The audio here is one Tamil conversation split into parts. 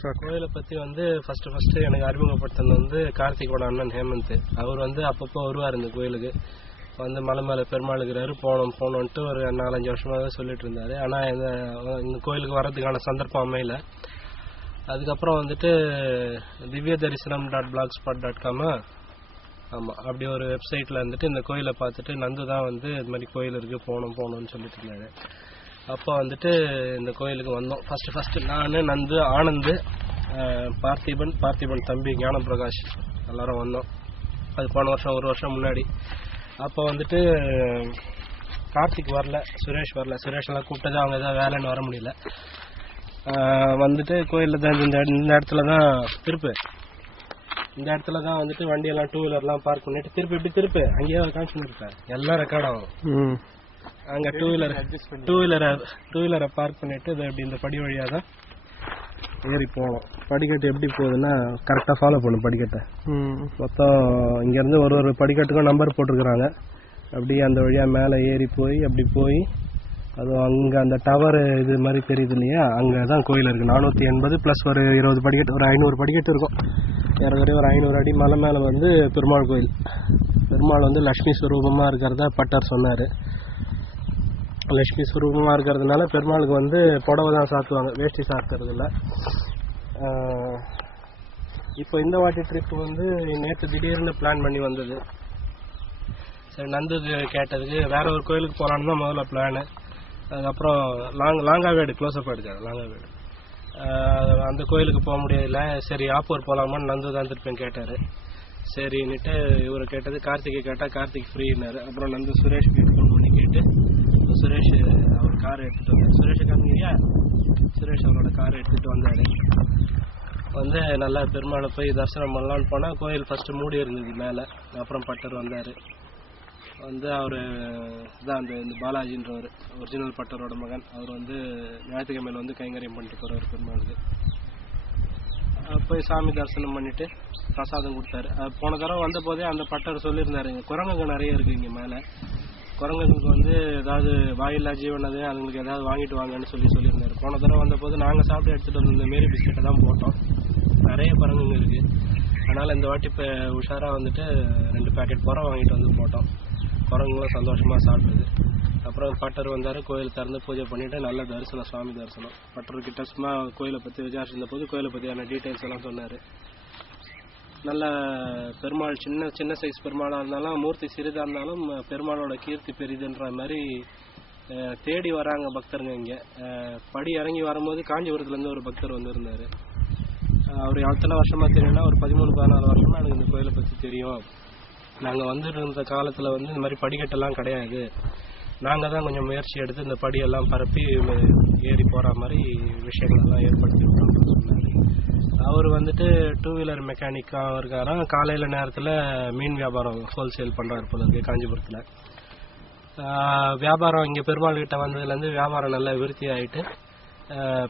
கோயிலை பற்றி வந்து ஃபஸ்ட்டு எனக்கு அறிமுகப்படுத்தினது வந்து கார்த்திகோட அண்ணன் ஹேமந்த். அவர் வந்து அப்பப்போ வருவார் இந்த கோயிலுக்கு. வந்து மலை மேலே பெருமாள் இருக்கிறாரு, போகணுன்ட்டு ஒரு 4-5 வருஷமாக தான் சொல்லிட்டு இருந்தார். ஆனால் இந்த கோயிலுக்கு வர்றதுக்கான சந்தர்ப்பம் அமையல. அதுக்கப்புறம் வந்துட்டு divyadarishanam.blogspot.com ஆமாம், அப்படி ஒரு வெப்சைட்டில் வந்துட்டு இந்த கோயிலை பார்த்துட்டு நந்து தான் வந்து இது மாதிரி கோயில் இருக்குது போகணும்னு சொல்லிட்டு இருந்தாரு. அப்போ வந்துட்டு இந்த கோயிலுக்கு வந்தோம். ஃபஸ்ட்டு நான், நந்து, ஆனந்த், பார்த்திபன் தம்பி ஞானபிரகாஷ் எல்லாரும் வந்தோம். அது போன வருஷம், ஒரு வருஷம் முன்னாடி. அப்போ வந்துட்டு கார்த்திக் வரல, சுரேஷ் வரல. சுரேஷெல்லாம் கூப்பிட்டது அவங்க எதாவது வேலைன்னு வர முடியல. வந்துட்டு கோயிலில் தான் இந்த இடத்துல தான் இந்த இடத்துல தான் வந்துட்டு வண்டியெல்லாம் 2 வீலர்லாம் பார்க் பண்ணிட்டு திருப்பு அங்கேயே காமிச்சுன்னு இருப்பேன். எல்லாம் ரெக்கார்ட் ஆகும். அங்கே டூ வீலரை பார்க் பண்ணிட்டு இது அப்படி இந்த படி வழியாக தான் ஏறி போகணும். படிக்கட்டு எப்படி போகுதுன்னா கரெக்டாக ஃபாலோ பண்ணும் படிக்கட்டை. மொத்தம் இங்கேருந்து ஒரு படிக்கட்டுக்கும் நம்பர் போட்டிருக்கிறாங்க. அப்படியே அந்த வழியாக மேலே ஏறி போய் அப்படி போய் அதுவும் அங்கே அந்த டவர் இது மாதிரி தெரியுது இல்லையா, அங்கே தான் கோயில் இருக்குது. 480 ப்ளஸ் ஒரு 20 படிக்கட்டு, ஒரு 500 படிக்கட்டு இருக்கும். ஏறக்குறைய ஒரு 500 அடி மலை மேலே வந்து பெருமாள் கோயில். பெருமாள் வந்து லக்ஷ்மி ஸ்வரூபமாக இருக்கிறதா பட்டர் சொன்னார். லக்ஷ்மி ஸ்வரூபமாக இருக்கிறதுனால பெருமாளுக்கு வந்து புடவை தான் சாத்துவாங்க, வேஷ்டி சாத்துறது இல்லை. இப்போ இந்த வாட்டி ட்ரிப் வந்து நேற்று திடீர்னு பிளான் பண்ணி வந்தது. சரி, நந்து கேட்டதுக்கு வேற ஒரு கோயிலுக்கு போகலான்னு தான் முதல்ல பிளானு. அதுக்கப்புறம் லாங்காவேடு க்ளோஸ்அப் எடுக்காது, லாங்காவேடு அந்த கோயிலுக்கு போக முடியல. சரி ஆப்பூர் போகலாமான்னு நந்து தான் திருப்பி கேட்டார். சரின்னுட்டு இவரை கேட்டது கார்த்திகை கேட்டால் கார்த்திக் ஃப்ரீன்னாரு. அப்புறம் நந்து சுரேஷ்க்கு ஃபோன் பண்ணி கேட்டு சுரேஷ் அவர் காரை எடுத்துகிட்டு வந்தார். சுரேஷை காமிக்கிறியா? சுரேஷ் அவரோட காரை எடுத்துகிட்டு வந்தார். வந்து நல்லா பெருமாளை போய் தரிசனம் பண்ணலான்னு போனால் கோயில் ஃபஸ்ட்டு மூடி இருந்தது மேலே. அப்புறம் பட்டர் வந்தார். வந்து அவர் தான் இந்த பாலாஜின்றவர் ஒரிஜினல் பட்டரோட மகன். அவர் வந்து ஞாயிற்றுக்கிழமையில் வந்து கைங்கரியம் பண்ணிட்டு போகிறார் பெருமாளுக்கு. போய் சாமி தரிசனம் பண்ணிவிட்டு பிரசாதம் கொடுத்தாரு. போன தடவை வந்த போதே அந்த பட்டர் சொல்லியிருந்தாரு, இங்கே குரங்குங்க நிறைய இருக்குது இங்கே மேலே. குரங்குங்களுக்கு வந்து ஏதாவது வாயில்லா ஜீவனது அதுங்களுக்கு ஏதாவது வாங்கிட்டு வாங்கன்னு சொல்லியிருந்தாரு. போன தடவை வந்த போது நாங்கள் சாப்பிட்டு எடுத்துகிட்டு வந்து இந்த மாரி பிஸ்கெட்டை தான் போட்டோம். நிறைய குரங்குங்க இருக்குது. அதனால் இந்த வாட்டி இப்போ உஷாராக வந்துட்டு 2 பேக்கெட் புறம் வாங்கிட்டு வந்து போட்டோம். குரங்குங்களும் சந்தோஷமாக சாப்பிடுது. அப்புறம் பட்டர் வந்தார், கோயில் திறந்து பூஜை பண்ணிவிட்டு நல்ல தரிசனம், சுவாமி தரிசனம். பட்டர்கிட்ட சும்மா கோயிலை பற்றி விசாரிச்சிருந்த போது கோயிலை பற்றியான டீட்டெயில்ஸ் எல்லாம் சொன்னார். நல்ல பெருமாள் சின்ன சைஸ் பெருமாளாக இருந்தாலும் மூர்த்தி சிறிதாக இருந்தாலும் பெருமாளோட கீர்த்தி பெரிதுன்ற மாதிரி தேடி வராங்க பக்தருங்க. இங்கே படி இறங்கி வரும்போது காஞ்சிபுரத்துலேருந்து ஒரு பக்தர் வந்திருந்தார். அவர் எத்தனை வருஷமாக தெரியும்னா ஒரு 13-14 வருஷமாக எனக்கு இந்த கோயிலை பற்றி தெரியும். நாங்கள் வந்துருந்த காலத்தில் வந்து இந்த மாதிரி படிக்கட்டெல்லாம் கிடையாது. நாங்கள் தான் கொஞ்சம் முயற்சி எடுத்து இந்த படியெல்லாம் பரப்பி ஏறி போகிற மாதிரி விஷயங்கள்லாம் ஏற்படுத்திவிட்டோம் சொன்னார். அவர் வந்துட்டு 2 வீலர் மெக்கானிக்காக இருக்காராம். காலையில் நேரத்தில் மீன் வியாபாரம் ஹோல்சேல் பண்ணுறாரு போல இருக்கு காஞ்சிபுரத்தில். வியாபாரம் இங்கே பெருமாள் கிட்ட வந்ததுலேருந்து வியாபாரம் நல்லா விருத்தி ஆகிட்டு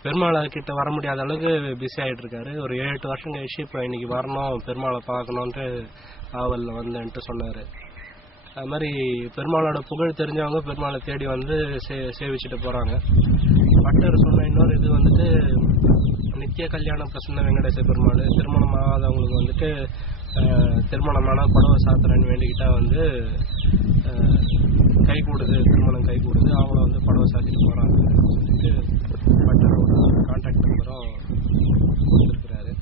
பெருமாள் கிட்ட வர முடியாத அளவுக்கு பிஸி ஆகிட்டு இருக்காரு. ஒரு 7-8 வருஷம் கழிச்சு இப்போ இன்னைக்கு வரணும் பெருமாளை பார்க்கணுன்ட்டு ஆவலில் வந்தேன்ட்டு சொன்னார். அது மாதிரி பெருமாளோட புகழ் தெரிஞ்சவங்க பெருமாளை தேடி வந்து சேவிச்சுட்டு போகிறாங்க. பட்டர் சொன்ன இன்னொரு இது வந்துட்டு நித்திய கல்யாண பிரசன்ன வெங்கடேச பெருமாள் திருமணம் ஆகாதவங்களுக்கு வந்துட்டு திருமணமான புடவை சாத்திரன்னு வேண்டிக்கிட்டா வந்து திருமணம் கை கூடுது. அவங்கள வந்து புடவை சாத்திட்டு போகிறாங்க சொல்லிட்டு பட்டரோட கான்டாக்ட் நம்பரும் கொடுத்துருக்குறாரு.